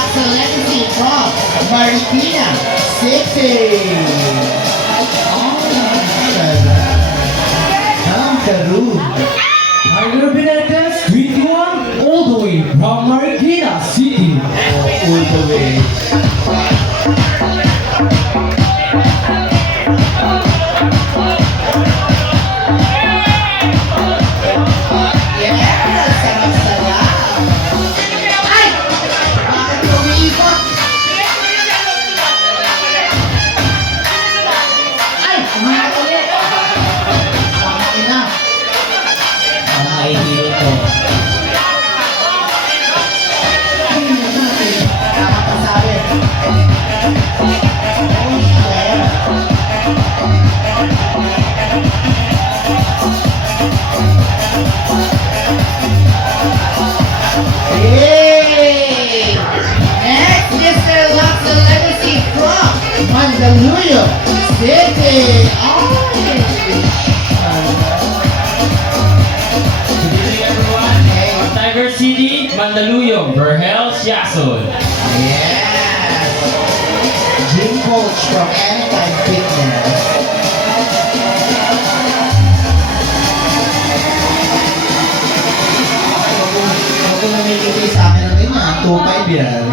Lacsa Legacy from Marikina City. Tiger Benitez, 21, all the way from Marikina City. All the way. Yes! Sarap-sarap! Ay! Bakit umiikot? Ay! Umiikot ulit! Bakit ina? Ay, dito. Nakakasabi. Oh, shit. Hey! Next, Mr. Lacsa Legacy from Mandaluyong City. Oh! Good evening everyone. From Tiger City, Mandaluyong, Verhel Siason. Yes! Gym coach from Anytime Fitness. Huwag kong namimigay sa akin ng ganyan. 2-5 yan.